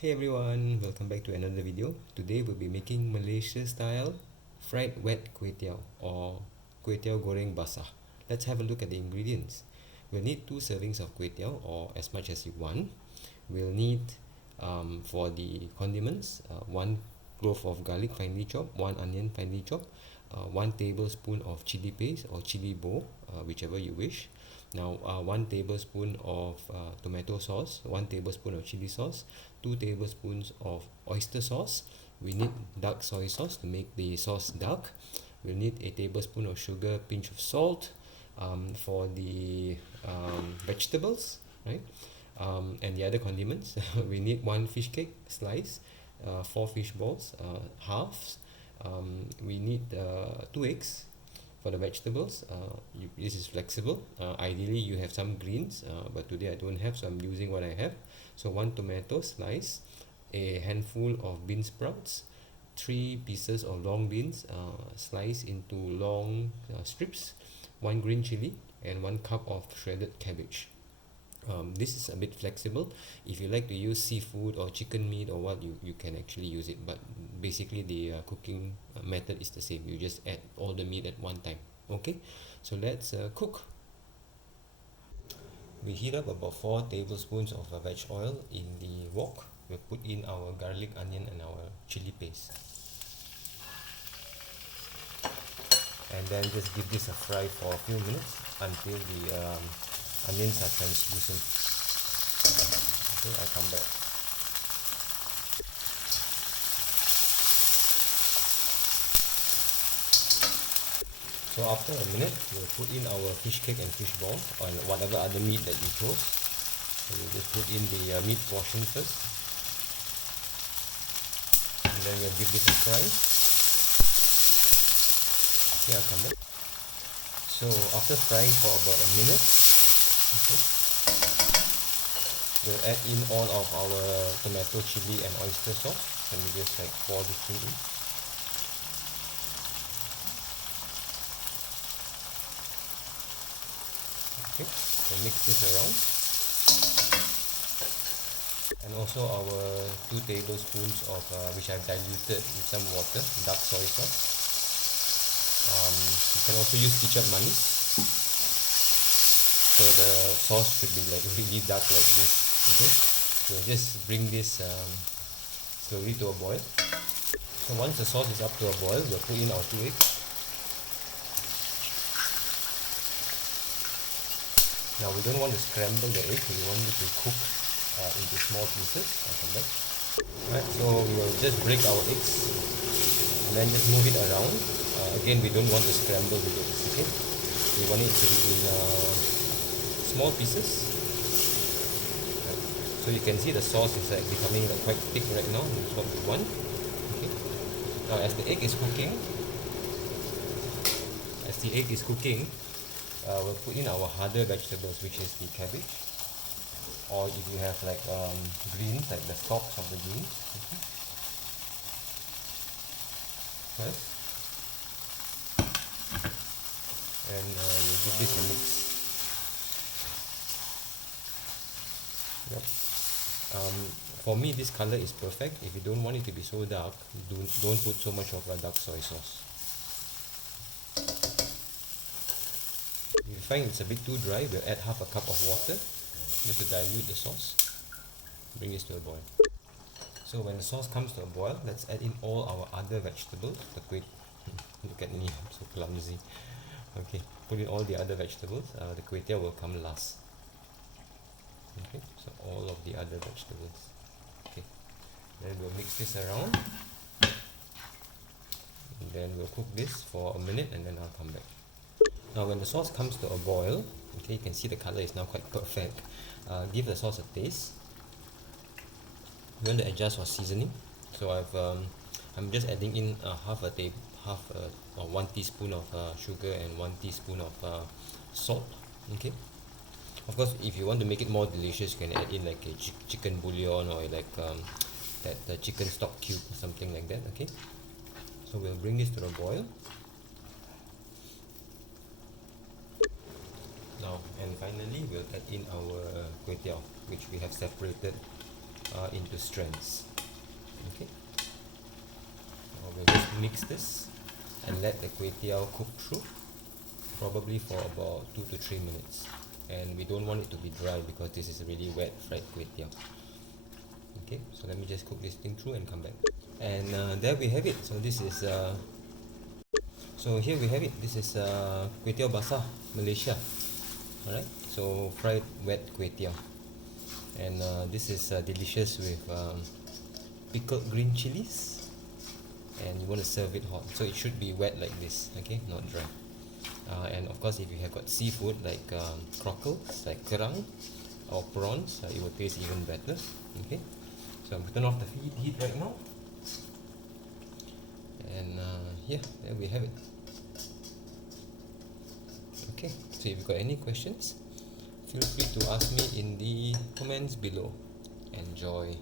Hey everyone, welcome back to another video. Today we'll be making Malaysia style fried wet Kway Teow or Kway Teow Goreng Basah. Let's have a look at the ingredients. We'll need 2 servings of Kway Teow or as much as you want. We'll need for the condiments 1 clove of garlic finely chopped, 1 onion finely chopped, 1 tablespoon of chili paste or chili bowl, whichever you wish. Now 1 tablespoon of tomato sauce, 1 tablespoon of chili sauce, 2 tablespoons of oyster sauce. We need dark soy sauce to make the sauce dark. We'll need a tablespoon of sugar, pinch of salt. For the vegetables, right? And the other condiments, we need 1 fish cake slice, 4 fish balls, halves. We need 2 eggs. For the vegetables, this is flexible. Ideally you have some greens, but today I don't have, so I'm using what I have. So 1 tomato slice, a handful of bean sprouts, 3 pieces of long beans sliced into long strips, 1 green chili, and 1 cup of shredded cabbage. This is a bit flexible. If you like to use seafood or chicken meat or what, you can actually use it, but basically the cooking method is the same. You just add all the meat at one time. Okay, so let's cook. We heat up about 4 tablespoons of veg oil in the wok. We'll put in our garlic, onion and our chili paste, and then just give this a fry for a few minutes until the onions are translucent. Okay, I'll come back. So after a minute, we'll put in our fish cake and fish ball or whatever other meat that you chose. So we'll just put in the meat portion first, and then we'll give this a fry. Okay, I'll come back. So after frying for about a minute, okay, we'll add in all of our tomato, chili and oyster sauce. Let me just pour this thing in. Okay, so mix this around. And also our 2 tablespoons of which I've diluted with some water, dark soy sauce. You can also use ketchup manis. So the sauce should be like really dark like this. Okay, so just bring this slowly to a boil. So once the sauce is up to a boil, we'll put in our 2 eggs. Now we don't want to scramble the egg, we want it to cook into small pieces. I'll come back. Right, so we'll just break our eggs and then just move it around. Again, we don't want to scramble the eggs, okay? We want it to be in small pieces. Right. So you can see the sauce is like becoming quite thick right now. That's what we want. Okay. Now as the egg is cooking, we'll put in our harder vegetables, which is the cabbage, or if you have like greens, like the stalks of the greens. Okay. First, and you give this a mix. Yep. For me, this color is perfect. If you don't want it to be so dark, don't put so much of a dark soy sauce. If you find it's a bit too dry, we'll add half a cup of water just to dilute the sauce. Bring this to a boil. So when the sauce comes to a boil, let's add in all our other vegetables. Look at me, I'm so clumsy. Okay, put in all the other vegetables. The Kway Teow will come last. Okay, so all of the other vegetables. Okay, then we'll mix this around. And then we'll cook this for a minute and then I'll come back. Now when the sauce comes to a boil, okay, you can see the color is now quite perfect. Give the sauce a taste. You want to adjust for seasoning. So I'm just adding in 1 teaspoon of sugar and 1 teaspoon of salt. Okay. Of course, if you want to make it more delicious, you can add in like a chicken bouillon or like that chicken stock cube or something like that. Okay. So we'll bring this to a boil. Now, and finally, we'll add in our Kway Teow, which we have separated into strands. Okay, we'll just mix this and let the kway teow cook through, probably for about 2 to 3 minutes. And we don't want it to be dry because this is a really wet fried kway teow. Okay, so let me just cook this thing through and come back. And there we have it. So this is so here we have it. This is Kway Teow Basah, Malaysia. Alright, so fried wet kway teow. And this is delicious with pickled green chilies. And you want to serve it hot, so it should be wet like this, okay, not dry. And of course, if you have got seafood like cockles, like kerang or prawns, it will taste even better. Okay, so I'm turn off the heat right now. And yeah, there we have it. Okay, so if you've got any questions, feel free to ask me in the comments below. Enjoy.